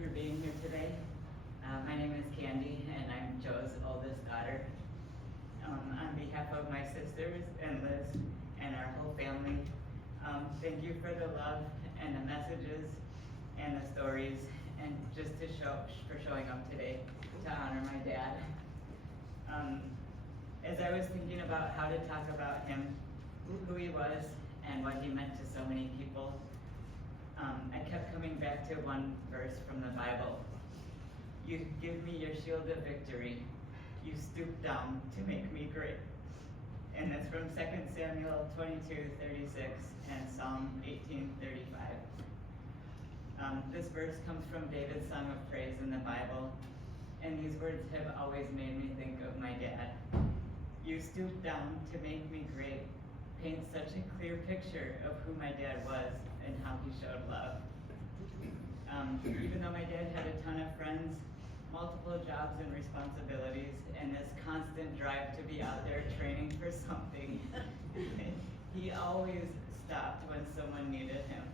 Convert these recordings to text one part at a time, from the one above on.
for being here today. My name is Candy, and I'm Joe's oldest daughter. On behalf of my sisters and Liz and our whole family, thank you for the love and the messages and the stories, and just for showing up today to honor my dad. As I was thinking about how to talk about him, who he was, and what he meant to so many people, I kept coming back to one verse from the Bible. You give me your shield of victory. You stoop down to make me great. And that's from 2 Samuel 22:36 and Psalm 18:35. This verse comes from David's song of praise in the Bible, and these words have always made me think of my dad. You stoop down to make me great paints such a clear picture of who my dad was and how he showed love. Even though my dad had a ton of friends, multiple jobs and responsibilities, and this constant drive to be out there training for something, he always stopped when someone needed him.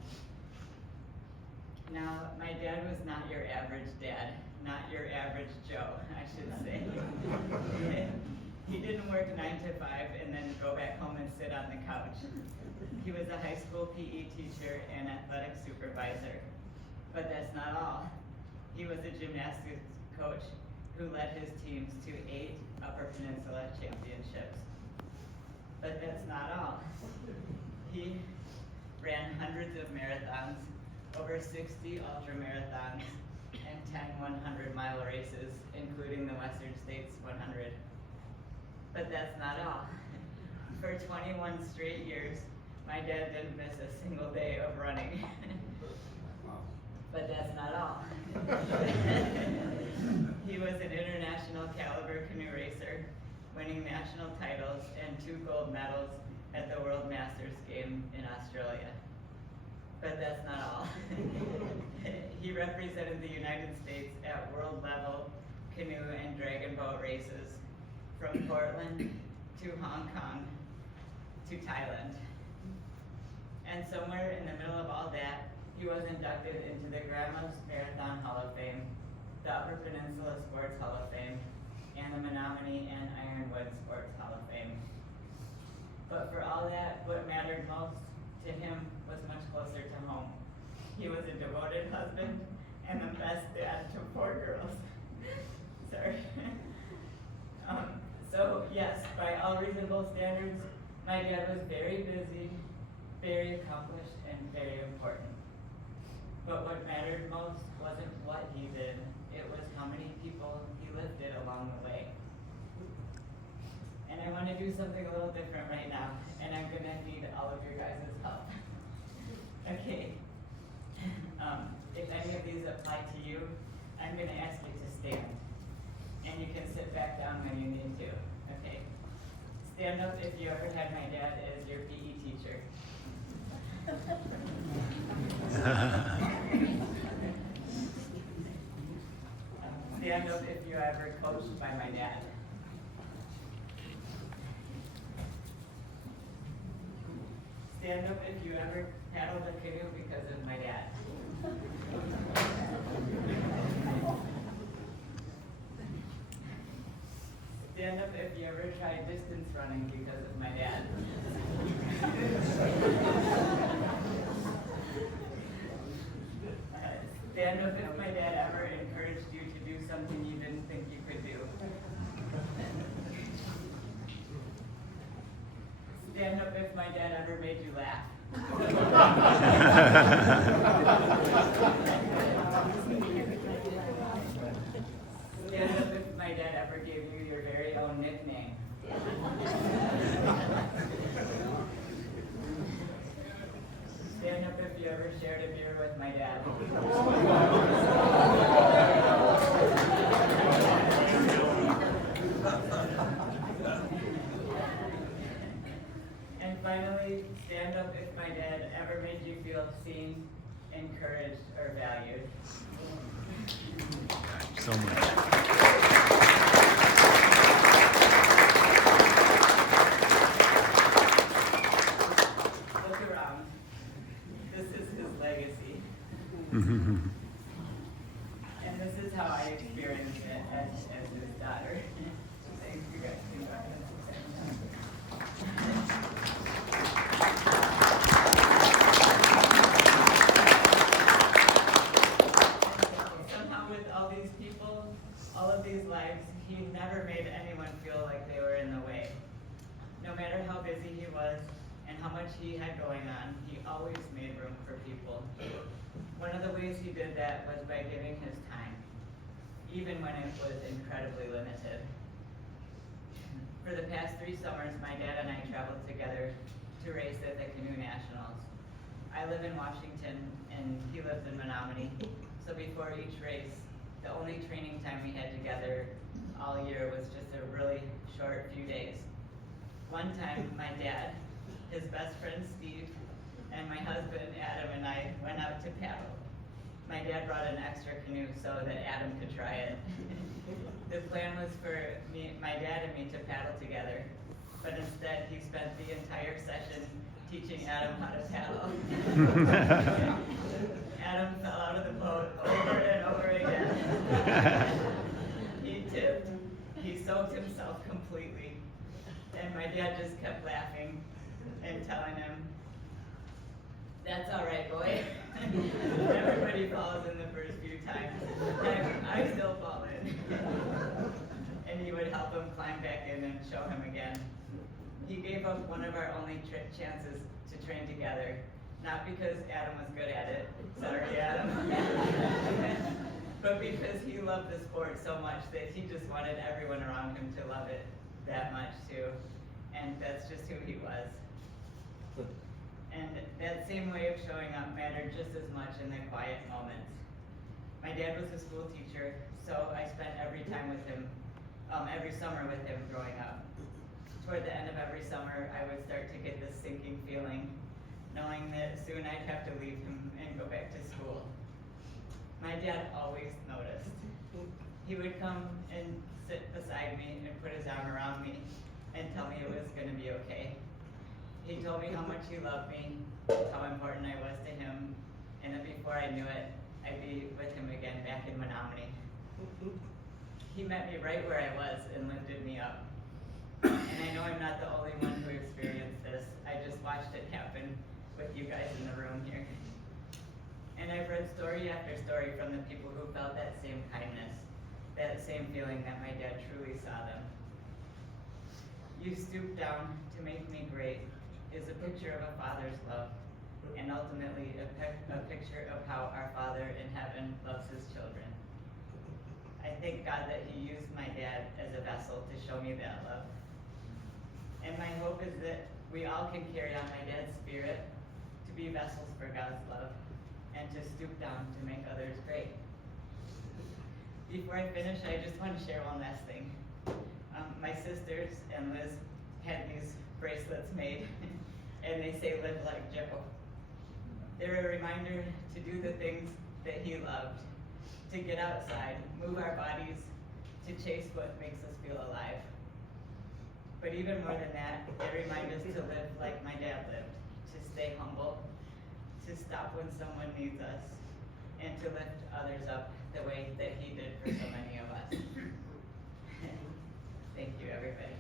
Now, my dad was not your average dad, not your average Joe, I should say. He didn't work 9 to 5 and then go back home and sit on the couch. He was a high school PE teacher and athletic supervisor. But that's not all. He was a gymnastics coach who led his teams to 8 Upper Peninsula championships. But that's not all. He ran hundreds of marathons, over 60 ultramarathons, and 10 100-mile races, including the Western States 100. But that's not all. For 21 straight years, my dad didn't miss a single day of running. But that's not all. He was an international caliber canoe racer, winning national titles and 2 gold medals at the World Masters game in Australia. But that's not all. He represented the United States at world level canoe and dragon boat races, from Portland to Hong Kong to Thailand. And somewhere in the middle of all that, he was inducted into the Grand Lakes Marathon Hall of Fame, the Upper Peninsula Sports Hall of Fame, and the Menominee and Ironwood Sports Hall of Fame. But for all that, what mattered most to him was much closer to home. He was a devoted husband and the best dad to 4 girls. Sorry. So yes, by all reasonable standards, my dad was very busy, very accomplished, and very important. But what mattered most wasn't what he did, it was how many people he lifted along the way. And I want to do something a little different right now, and I'm going to need all of your guys' help. Okay. If any of these apply to you, I'm going to ask you to stand. And you can sit back down when you need to. Okay? Stand up if you ever had my dad as your PE teacher. Stand up if you ever coached by my dad. Stand up if you ever paddled a canoe because of my dad. Stand up if you ever tried distance running because of my dad. Stand up if my dad ever encouraged you to do something you didn't think you could do. Stand up if my dad ever made you laugh. Stand up if my dad ever gave you your very own nickname. Stand up if you ever shared a beer with my dad. And finally, stand up if my dad ever made you feel seen, encouraged, or valued. So much. Look around. This is his legacy. busy he was and how much he had going on, he always made room for people. One of the ways he did that was by giving his time, even when it was incredibly limited. For the past 3 summers, my dad and I traveled together to race at the Canoe Nationals. I live in Washington and he lives in Menominee, so before each race, the only training time we had together all year was just a really short few days. One time, my dad, his best friend Steve, and my husband Adam and I went out to paddle. My dad brought an extra canoe so that Adam could try it. The plan was for my dad and me to paddle together, but instead he spent the entire session teaching Adam how to paddle. Adam fell out of the boat over and over again. He tipped, he soaked himself completely, and my dad just kept laughing and telling him, "That's all right, boy." Everybody falls in the first few times. I still fall in. And he would help him climb back in and show him again. He gave us one of our only chances to train together, not because Adam was good at it, sorry Adam, but because he loved the sport so much that he just wanted everyone around him to love it that much too. And that's just who he was. And that same way of showing up mattered just as much in the quiet moments. My dad was a school teacher, so I spent every summer with him growing up. Toward the end of every summer, I would start to get this sinking feeling, knowing that soon I'd have to leave him and go back to school. My dad always noticed. He would come and sit beside me and put his arm around me and tell me it was going to be okay. He told me how much he loved me, how important I was to him, and that before I knew it, I'd be with him again back in Menominee. He met me right where I was and lifted me up. And I know I'm not the only one who experienced this. I just watched it happen with you guys in the room here. And I've read story after story from the people who felt that same kindness, that same feeling that my dad truly saw them. "You stooped down to make me great" is a picture of a father's love, and ultimately a picture of how our Father in heaven loves his children. I thank God that he used my dad as a vessel to show me that love. And my hope is that we all can carry on my dad's spirit to be vessels for God's love and to stoop down to make others great. Before I finish, I just want to share one last thing. My sisters and Liz had these bracelets made, and they say "Live like Joe." They're a reminder to do the things that he loved, to get outside, move our bodies, to chase what makes us feel alive. But even more than that, they remind us to live like my dad lived, to stay humble, to stop when someone needs us, and to lift others up the way that he did for so many of us. Thank you, everybody.